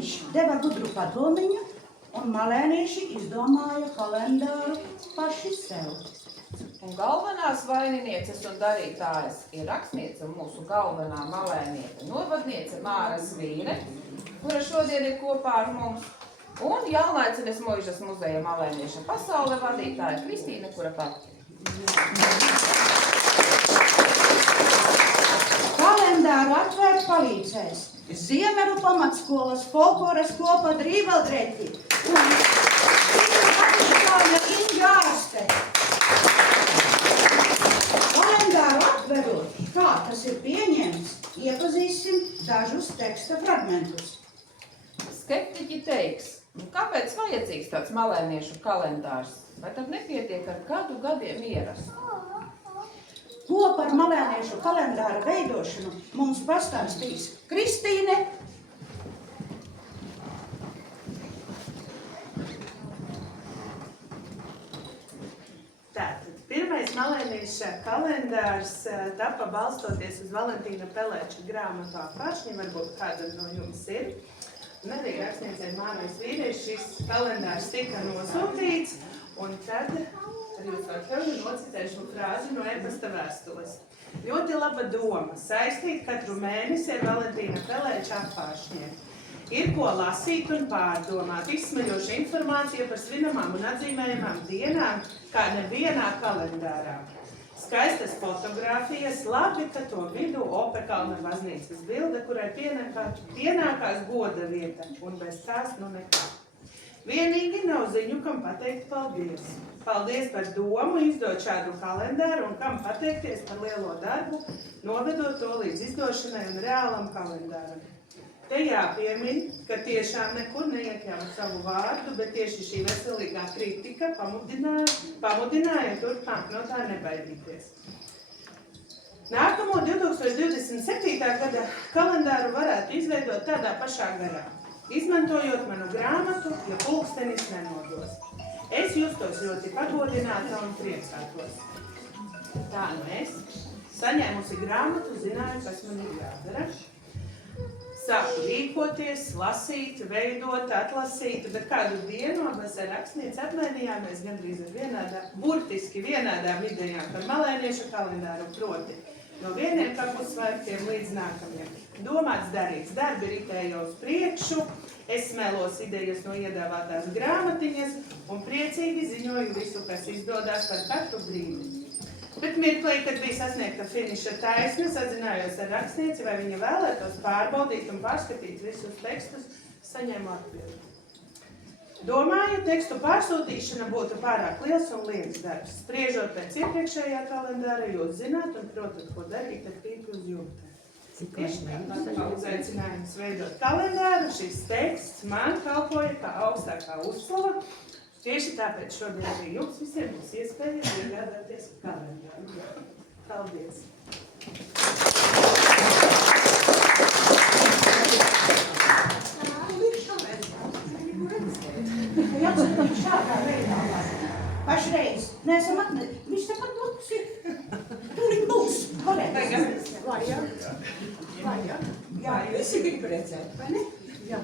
Viņš deva gudru padomiņu, un malēnieši izdomāja kalendāru paši sev. Un galvenās vaininieces un darītājas ir rakstniece un mūsu galvenā malēniece, novadniece Māra Svīre, kura šodien ir kopā ar mums, un Jaunlaicines Muižas muzeja malēnieša pasaule vadītāja Kristīne Kurapati. Kalendāru atvērt palīdzēs Ziemeru pamatskolas folkloras kopa Drīveldreķi un Pakištāņa Inga ārste. Kalendāru atverot, kā tas ir pieņemts, iepazīsim dažus teksta fragmentus. Skeptiķi teiks, kāpēc vajadzīgs tāds malēniešu kalendārs? Vai tad nepietiek ar gadiem ierast? Ko par malēniešu kalendāra veidošanu mums pastāstīs Kristīne. Tātad, pirmais malēnieša kalendārs tapa balstoties uz Valentīna Pelēča grāmatu Apāršņi, varbūt kādam no jums ir. Un arī rakstniecei Mārai Svīrei šis kalendārs tika nosūtīts, un tad ar jūs atļauju nocitēšu frāzi no e-pasta vēstules. Ļoti laba doma saistīt katru mēnesi ar Valentīna Pelēča Apāršņiem. Ir ko lasīt un pārdomāt, izsmeļoša informācija par svinamām un atzīmējumām dienām, kā nevienā kalendārā. Skaistas fotogrāfijas, labi, ka to vidū Opekalna baznīcas bilde, kurai pienākās goda vieta, un bez tās nu nekā. Vienīgi nav ziņu, kam pateikt paldies. Paldies par domu izdot šādu kalendāru un kam pateikties par lielo darbu, novedot to līdz izdošanai un reālam kalendāram. Te jāpiemin, ka tiešām nekur neiekļāva savu vārdu, bet tieši šī veselīgā kritika pamudināja turpmāk no tā nebaidīties. Nākamo 2027. gada kalendāru varētu izveidot tādā pašā garā, izmantojot manu grāmatu, ja pulkstenis nenodos. Es justos ļoti pagodināta un priecātos. Tā nu es, saņēmusi grāmatu, zināju, kas man ir jādara. Sāku rīkoties, lasīt, veidot, atlasīt, bet kādu dienu mēs ar rakstnieci apmainījāmies gandrīz ar burtiski vienādām idejām par malēnieša kalendāru, proti no vieniem kapusvētkiem līdz nākamiem. Domāts darīts, darbi ritēja uz priekšu, es smēlos idejas no iedāvātās grāmatiņas un priecīgi ziņoju visu, kas izdodas par katru brīdi. Bet mirklī, kad bija sasniegta finiša taisne, sazinājos ar rakstnieci, vai viņa vēlētos pārbaudīt un pārskatīt visus tekstus, saņēmu atbildi. Domāju, tekstu pārsūtīšana būtu pārāk liels un liels darbs. Spriežot pēc iepriekšējā kalendāra, jūs zināt un protat, ko darīt ar tīklu uz jumtē. Tieši tā uzaicinājums veidot kalendāru, šis teksts man kalpoja kā augstākā uzslava. Tieši tāpēc šodien arī jums visiem būs iespēja iegādāties kalendāru. Paldies! Jāsaka, šādā veidā. Pašreiz neesam atnēļ. Viņš tepat lūks ir. Tūlīt būs. Kolēģis. Vajag. Jā, visi grib redzēt, vai ne? Jā.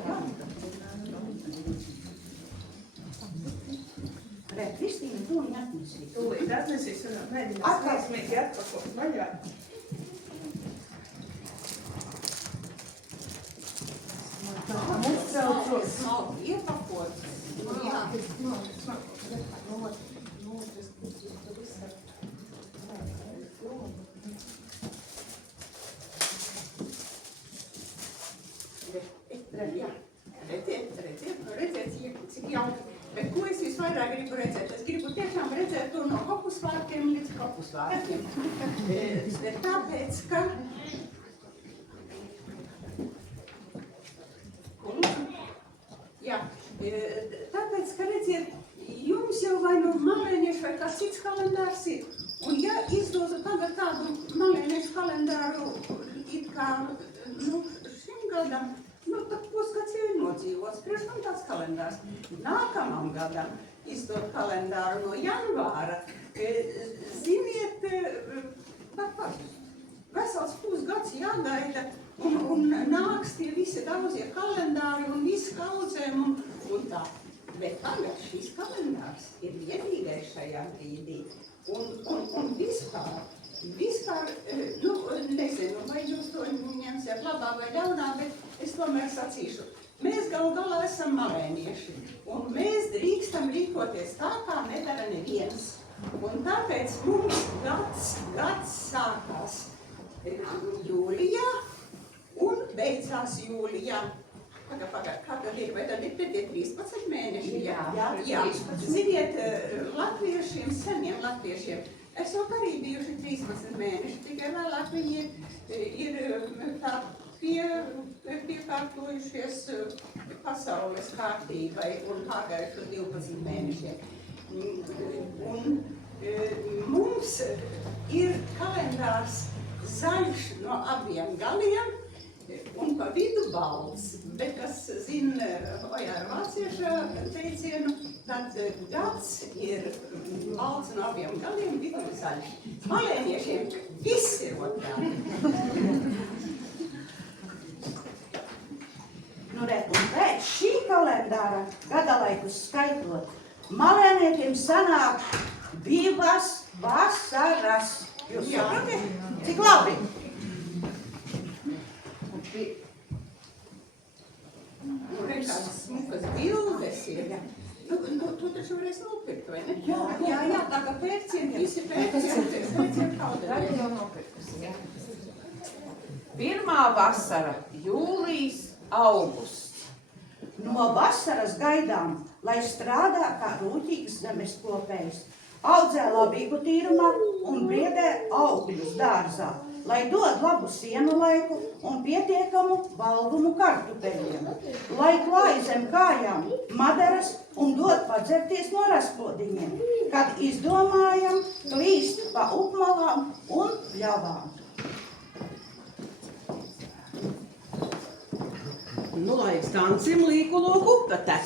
Re, Kristīna, tūlīt atnesīs. Tūlīt atnesīs un mēģinās liesmīgi atpakot vaļā. Uztraucos. Iepakot. Jā. Redziet, cik jauki. Bet ko es visvairāk gribu redzēt? Es gribu tiešām redzēt to no kapusvārkiem līdz kapusvārkiem. Tāpēc, ka... Jā, tāpēc, ka redziet, jums jau vai nu malēnieši vai kāds cits kalendārs ir. Un ja izdodu tagad tādu malēniešu kalendāru it kā, šim gadam, tad būs kāds jau ir nodzīvots. Priekš man tāds kalendārs. Nākamam gadam izdot kalendāru no janvāra. Ziniet, vesels pusgads jāgaida un nāks tie visi daudzie kalendāri un viss šajā brīdī. Un vispār, nu, nezinu, vai jūs to ņemsiet labā vai ļaunā, bet es tomēr sacīšu. Mēs galu galā esam malēnieši, un mēs drīkstam rīkoties tā, kā nedara neviens. Un tāpēc mums gads sākās jūlijā un beidzās jūlijā. Pagad, kā tad ir, vai tad ir pēdējie 13 mēneši? Jā. Ziniet, latviešiem, seniem latviešiem, esot arī bijuši 13 mēneši, tikai vēlāk viņi ir tā piekārtojušies pasaules kārtībai un pārgājuši 12 mēnešiem. Un mums ir kalendārs zaļš no abiem galiem un pa vidu balts, bet kas zina ar vāciešu teicienu, tad gads ir balts no abiem galiem, vidu zaļš. Malēniešiem viss ir otrādi. Nu, un pēc šī kalendāra gadalaikus skaitot, malēniekiem sanāk 2 vasaras. Jūs saprotat? Cik labi? Nu, kādas smukas bildes ir. Nu, tu taču varēs nopirkt, vai ne? Jā, tā kā pērcieni, visi pērcieni kaudē. Tā jau nopirkusi, jā. Pirmā vasara, jūlijs, augusts. No vasaras gaidām, lai strādā kā rūķīgs zemes kopējs, audzē labīgu tīrumā un briedē augļus dārzā, lai dod labu sienu laiku un pietiekamu valgumu kartupeļiem, lai klāj zem kājām madaras un dod padzerties no raspodiņiem, kad izdomājam klīst pa upmalām un ļavām. Nu, lai stancim līku loku upe tek.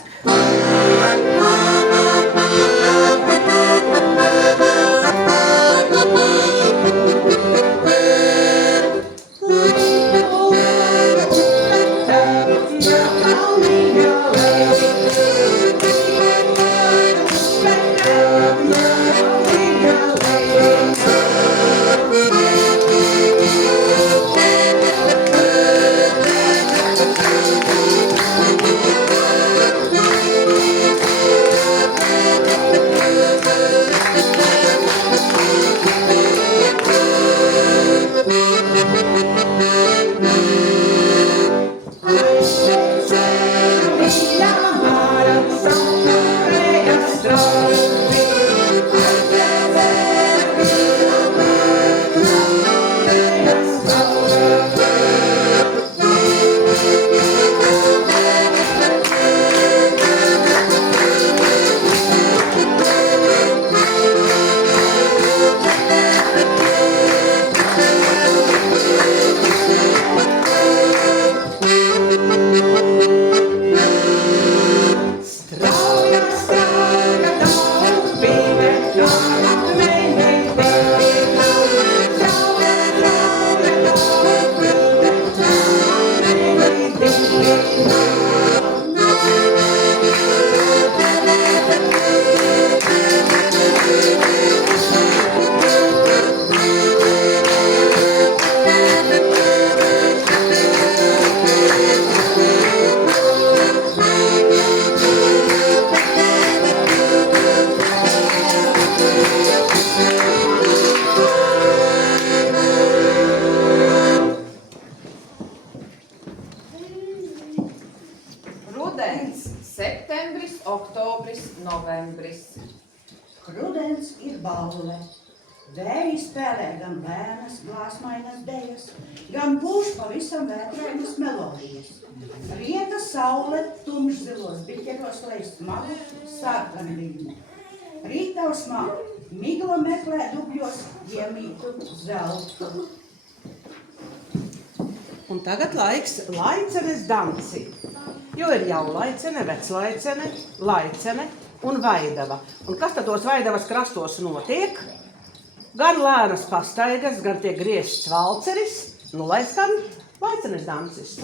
Septembris, oktobris, novembris. Rudens ir baule. Vēji spēlē gan lēnas, glāsmainas dejas, gan pūš pavisam vētrainas melodijas. Rieta saule tumšzilos biķeros lai smagu sarkanvīnu. Rītausmā migla meklē dubļos iemītu zeltu. Un tagad laiks laicenes danci, jo ir jaulaicene, veclaicene, laicene un vaidava. Un kas tad tos vaidavas krastos notiek? Gan lēnas pastaigas, gan tiek griezts valceris, nu lai skan laicenes dancis.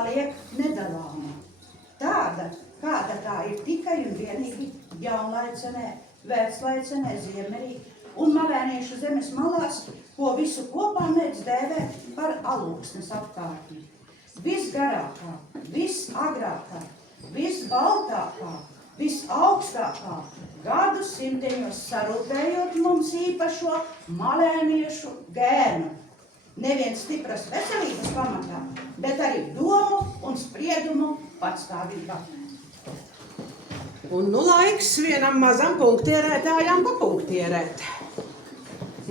paliek nedalāma. Tāda, kāda tā ir tikai un vienīgi jaunlaicenē, veclaicenē, ziemeļī un malēniešu zemes malās, ko visu kopā mēdz dēvēt par alūksnes apkārtni. Visgarākā, visagrākā, visbaltākā, visaugstākā, gadu simteņos sarūpējot mums īpašo malēniešu gēnu. Nevien stipras veselības pamatā, bet arī domu un spriedumu patstāvībā. Un nu laiks vienam mazam punktierētājam papunktierēt.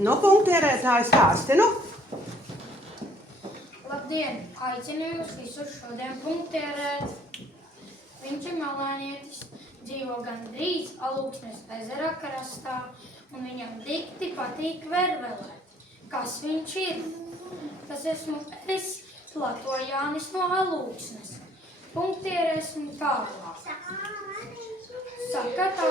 Nu, punktierētāji stāsti, nu? Labdien! Aicinu jūs visus šodien punktierēt. Viņš ir malēnietis, dzīvo gandrīz Alūksnes ezera krastā, un viņam dikti patīk vervelēt. Kas viņš ir? Tas esmu es, Lato Jānis no Alūksnes. Punktierēsim tālāk. Saka tā,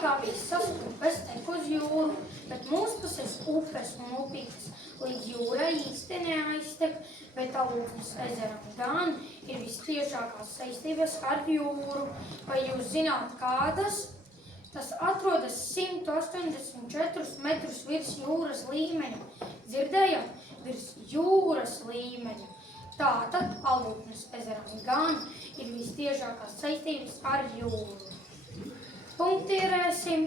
ka visas upes tek uz jūru, bet mūspuses upes un upītes līdz jūrai īsti neaiztek, bet Alūksnes ezeram gan ir vistiešākās saistības ar jūru. Vai jūs zināt kādas? Tas atrodas 184 metrus virs jūras līmeņa. Dzirdējāt? Virs jūras līmeņa. Tātad Alūksnes ezeram gan ir vistiešākās saistības ar jūru. Punktierēsim,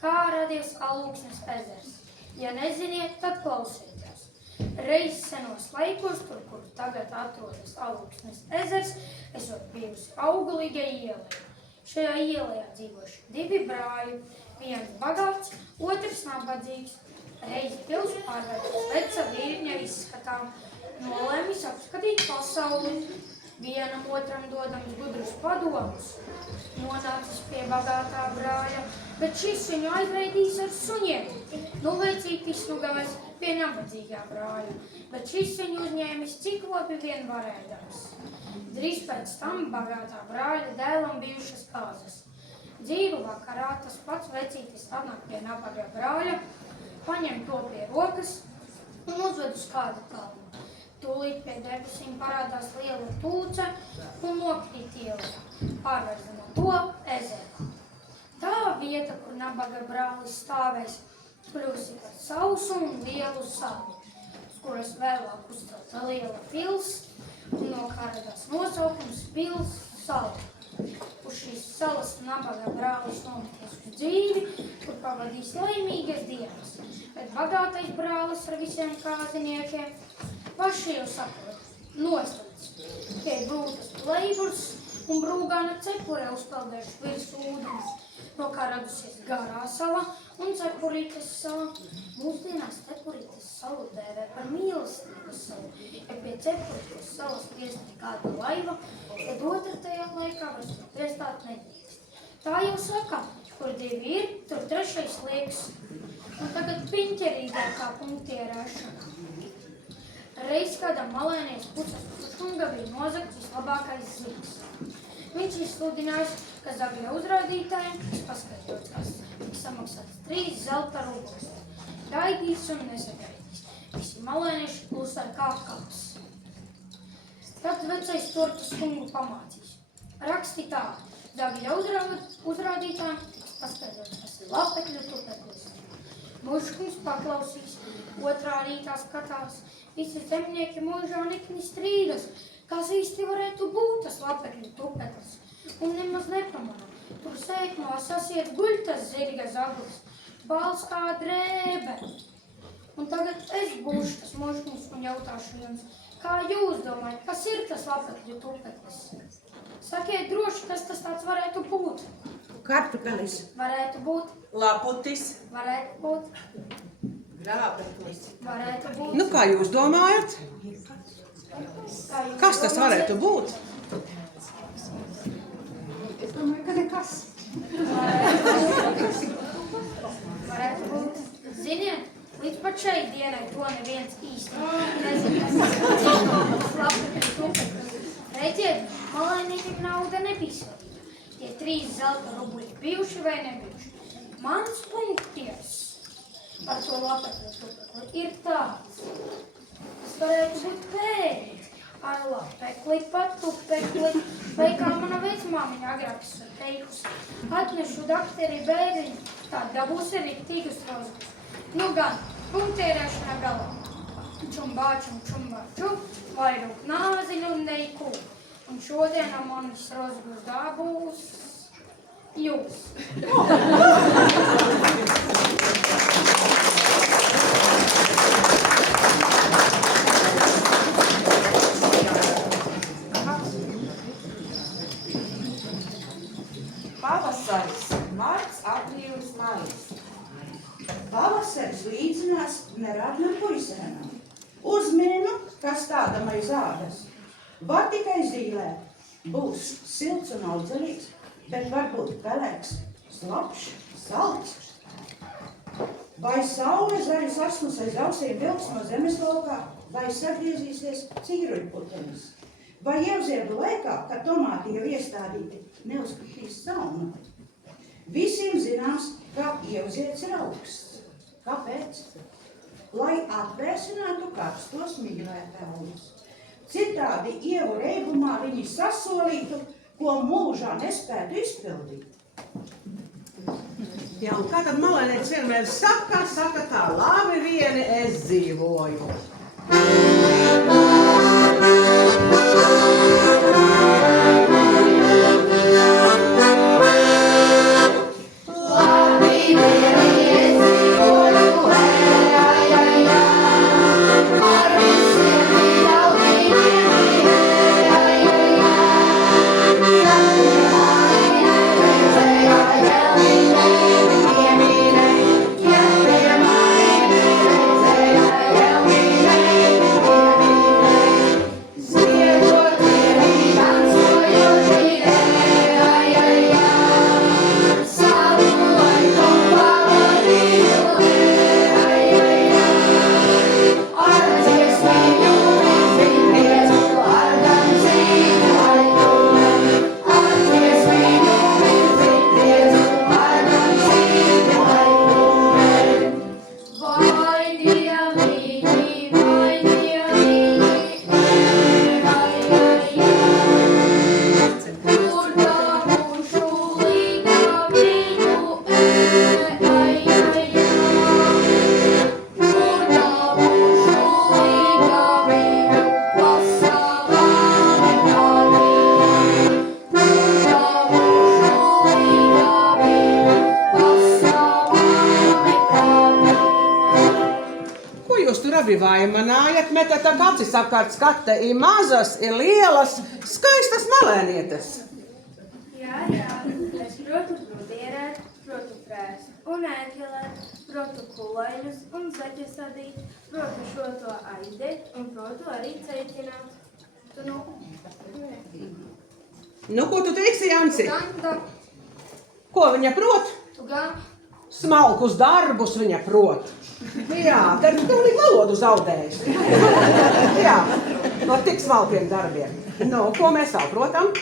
kā radies Alūksnes ezers. Ja neziniet, tad klausieties. Reiz senos laikos, tur, kur tagad atrodas Alūksnes ezers, esot bijusi augalīga ieleja. Šajā ielejā dzīvoši divi brāļi, viens bagāts, otrs nabadzīgs. Reiz pils pārvērtās veca vīriņa izskatām, nolēmis apskatīt pasauli. Vienam otram dodams gudrus padomus, nonācis pie bagātā brāļa, bet šis viņu aizveidīs ar suņiem. Nu veicītis nu gājis pie nabadzīgā brāļa, bet šis viņu uzņēmis cik labi vien varēdams. Drīz pēc tam bagātā brāļa dēlam bijušas kāzas. Dzīvu vakarā tas pats vecītis atnāk pie nabaga brāļa, paņem to pie rokas un uzved uz kādu kalnu. Tūlīt pie debesīm parādās liela tūce un nokrīt ielejā, pārverzama to ezerā. Tā vieta, kur nabaga brālis stāvēs, kļūsi par sausu un lielu salu, uz kuras vēlāk uzcelta liela pils, un no kā radās nosaukums Pils sala. Uz šīs salas nabaga brālis nometies uz dzīvi, kur pavadīs laimīgas dienas, bet bagātais brālis ar visiem kāziniekiem paši jau saprot, noslēdz, ka ir brūtas pleiburs un brūgāna cepure uzpeldējuši virs ūdens, no kā radusies Garā sala un Cepurītes sala. Mūsdienās Cepurītes salu dēvē par mīlestības salu, ja pie Cepurītes salas priestī kāda laiva, tad otra tajā laikā vairs priestāt nedrīkst. Tā jau saka, kur divi ir, tur trešais liekas. Un tagad piņķerīgākā punktierēšana. Reiz kādam malēnies puses puškunga bija nozagts vislabākais zigs. Viņš izsludinājis, ka zagļa uzrādītājiem, paskaidrots, kas tiks samaksāts 3 zelta rubļus. Gaidīs un nesagaidīs. Visi malēnieši klusē kā kāds. Tad vecais tortas kungu pamācīs. Raksti tā, zagļa uzrādītājiem tiks paskaidrots, kas ir lapekļu tupeklis. Muškungs paklausīs, otrā rītā skatās. Visi zemnieki mūžā nikni strīdas, kas īsti varētu būt tas lapekļu tupeklis. Un nemaz nepamana. Tur sēkmā sasiet guļ tas zirga zaglis, bals kā drēbe. Un tagad es būšu tas muškungs un jautāšu jums, kā jūs domājat, kas ir tas lapekļu tupeklis? Sakiet droši, kas tas tāds varētu būt. Kartupelis. Varētu būt. Laputis. Varētu būt. Grābeklis. Varētu būt. Nu, kā jūs domājat? Kas tas varētu būt? Es domāju, ka nekas. Varētu būt. Ziniet, līdz pat šai dienai to neviens īsti nezina, kas tas lapekļu tupeklis. Redziet, malēniekiem nauda nebija svarīga. Tie 3 zelta rubļi bijuši vai nebijuši. Mans punktieris par to lapekļu tupekli ir tāds. Tas varētu būt pēdīt, ar lapekli pat tupekli, vai kā mana vecmāmiņa agrāk esmu teikusi, atnešu dakteri bērniņu, tā dabūs arī tīgus rozgus. Nu gan, punktierēšana galā. Čumbā, čumbā, vairāk nāziņu un neiku. Un šodien manis rozgus dabūs jūs. Pavasaris, marts, aprīlis, maijs. Pavasaris līdzinās nerādnam puisenam. Uzminu, kas tādam aiz ādas. Var tikai zīlēt. Būs silts un audzelīgs, bet varbūt pelēks, slapšs, salds. Vai saule zaļas asmas aiz ausīm vilks no zemes lokā, vai sagriezīsies cīruļputenis. Vai ievziedu laikā, kad tomāti jau iestādīti, neuzkritīs sauna. Visiem zināms, ka ievziets ir augsts. Kāpēc? Lai atvēsinātu karstos mīlētājus. Citādi ievu reibumā viņi sasolītu, ko mūžā nespētu izpildīt. Jā, un kā tad malēnietis vienmēr saka tā, labi vieni es dzīvoju. Vaimanājat, metat acis apkārt skate, ir mazas, ir lielas, skaistas malēnietes. Jā, es protu brudierēt, protu frēst un ēkelēt, protu kulainus un zaķes sadīt, protu šo to aizdēt un protu arī ceitināt. Tu Nu, ko tu teiksi, Jansi? gan da, Ko viņa prot? tu gan, Smalkus darbus viņa prot. Jā, tad tu līdz valodu zaudējis. Jā, no tik smalkiem darbiem. Nu, ko mēs vēl protam?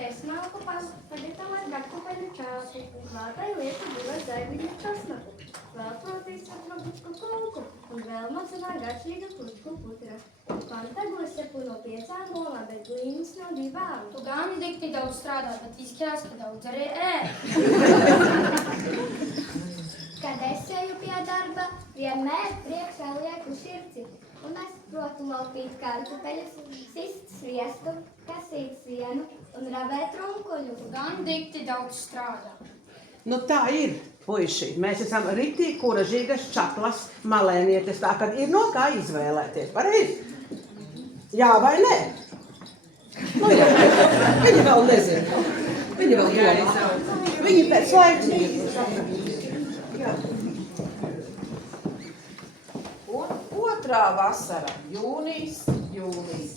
es malku pagadītālēt daktupeļu čāsu un klātai lietu divas zaļviņu časnaku. Vēl protīs atrobutku kolku un vēl mazinā garšīga kručku putra. Pantagos sepu no 5 molā, bet glīnus no 2. Tu gan dikti daudz strādā, bet izskatās, ka daudz arī ēd. Kad es eju pie darba, vienmēr priekšā lieku sirci, un es protu laupīt kartupeļus, sist sviestu, kasīt sienu un rabēt runkuļu. Tu gan dikti daudz strādā. Nu, tā ir, puiši. Mēs esam ritīgi kuražīgas čaklas malēnietes, tā kad ir no kā izvēlēties. Pareizi? Jā vai nē? Nu, jā. Viņi vēl nezina. Viņi vēl domā. Viņi pēc laicīgi. Un otrā vasara, jūnijas, jūlijas.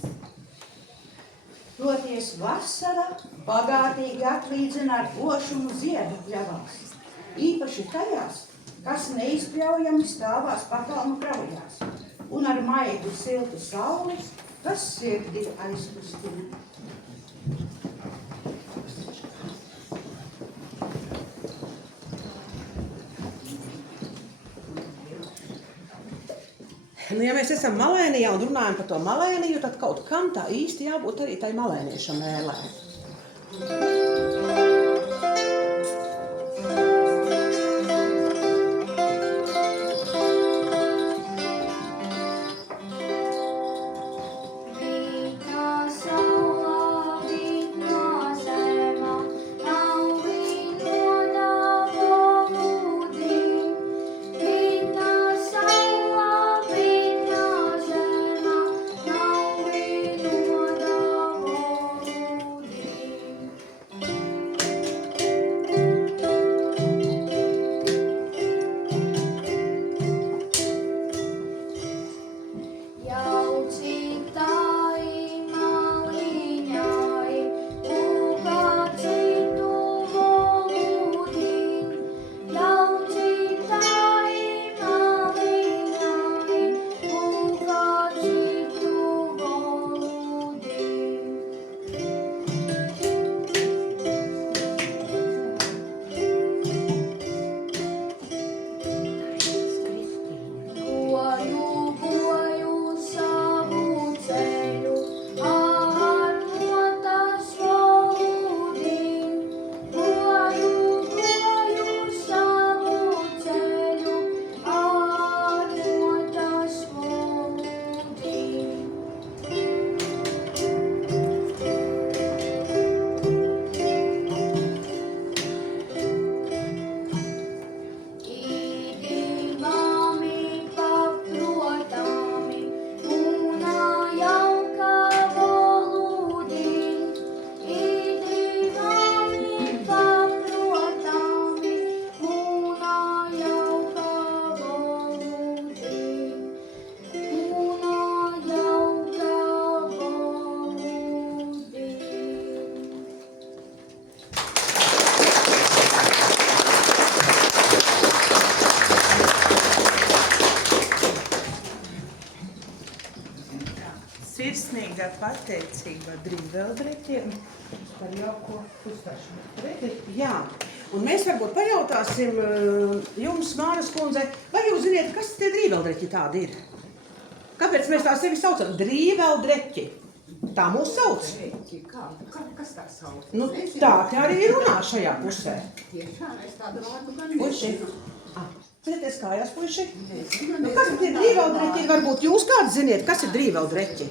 Toties vasara bagātīgi atlīdzina ar košumu ziedu pļavās. Īpaši tajās, kas neizpļaujami stāvās pakalnu kraujās. Un ar maigu siltu sauli, kas sirdi aizkustina. Nu, ja mēs esam Malēnijā un runājam par to Malēniju, tad kaut kam tā īsti jābūt arī tai malēnieša mēlē. Sirsnīga pateicība drīveldreķiem par jauko uzstāšanu. Jā, un mēs varbūt pajautāsim jums, Māras kundze, vai jūs ziniet, kas tie drīveldreķi tādi ir? Kāpēc mēs tā sevi saucam? Drīveldreķi. Tā mūs sauc. Kas tā sauc? Nu, tā te arī runā šajā pusē. Tiešām es tādu vārdu gan Puiši. Ziniet, kājās, puiši? Nu, kas ir tie drīveldreķi? Varbūt jūs kāds ziniet, kas ir drīveldreķi?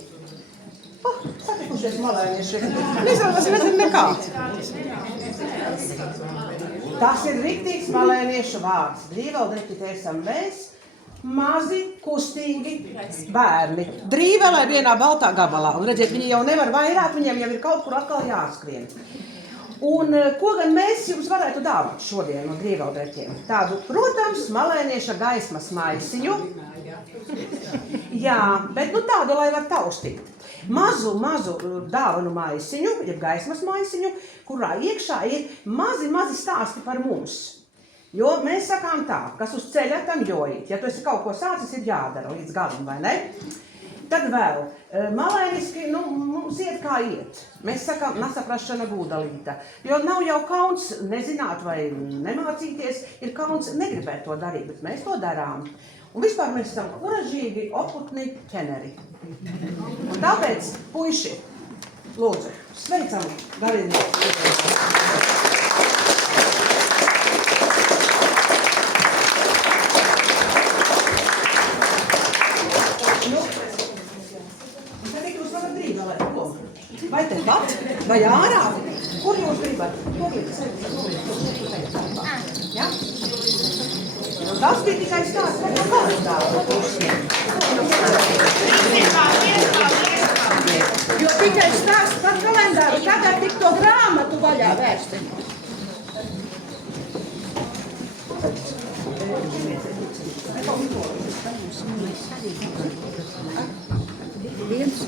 Satikušies malēnieši. Nezinu nekā. Tas ir riktīgs malēniešu vārds. Drīveldreķi te esam mēs, mazi, kustīgi bērni. Drīvelē vienā baltā gabalā. Un redziet, viņi jau nevar vairāk, viņiem jau ir kaut kur atkal jāskrien. Un ko gan mēs jums varētu dāvāt šodien no drīveldreķiem? Tādu, protams, malēnieša gaismas maisiņu. Jā, bet nu tādu, lai var taustīt. Mazu dāvanu maisiņu, jeb gaismas maisiņu, kurā iekšā ir mazi stāsti par mums. Jo mēs sakām tā, kas uz ceļa tam jojīt. Ja tu esi kaut ko sācis, ir jādara līdz galam, vai ne? Tad vēl, malēniski, nu, mums iet kā iet. Mēs sakām, nesaprašana gūdalīta. Jo nav jau kauns nezināt vai nemācīties, ir kauns negribēt to darīt, bet mēs to darām. Un vispār mēs esam kuražīgi, oputni ķeneri. Un tāpēc, puiši, lūdzu, sveicam garīnieku. Vai te pat, vai ārā? Kur jūs gribat? Ja? Tas bija tikai stāsts par to kalendāru. Jo tikai stāsts par kalendāru, tagad tik to grāmatu vaļā vērsti. Viens.